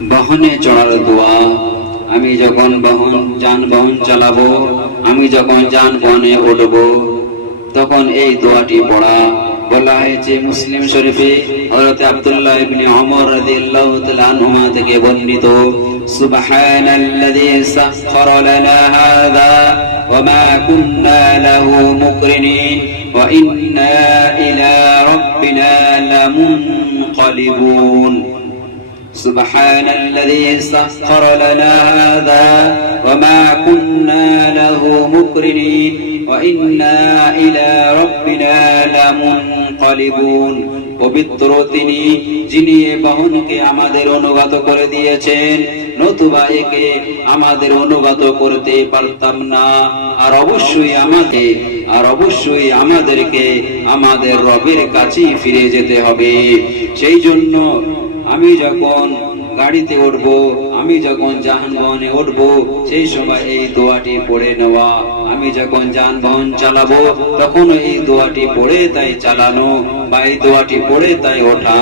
বাহনে চড়ার দোয়া। আমি যখন বাহন, যানবাহন চালাবো, আমি যখন যানবাহনে উঠবো, তখন এই দোয়াটি পড়া। বলা হয়েছে মুসলিম শরীফে হযরত আব্দুল্লাহ ইবনে ওমর রাদিয়াল্লাহু তাআলা আনহুমা থেকে বর্ণিত, সুবহানাল্লাযী সাখখারা লানা হাযা ওয়া মা কুন্না লাহু মুকরিনিন ওয়া ইন্না ইলা রাব্বিনা লামুনকালিবুন। سبحان الذي سخر لنا هذا وما كنا له مقرنين وإنا إلى ربنا لمنقلبون পবিত্র তিনি যিনি এ বাহনকে আমাদের অনুগত করে দিয়েছেন নতুবা একে আমাদের অনুগত করতে পারতাম না আর অবশ্যই আমাকে আর অবশ্যই আমাদেরকে আমাদের রবের কাছেই ফিরে যেতে হবে সেই জন্য আমি যখন গাড়িতে উঠবো, আমি যখন যানবাহনে উঠব, সেই সময় এই দোয়াটি পড়ে নেওয়া। আমি যখন যানবাহন চালাবো তখন এই দোয়াটি পড়ে তাই চালানো, বা এই দোয়াটি পড়ে তাই ওঠা।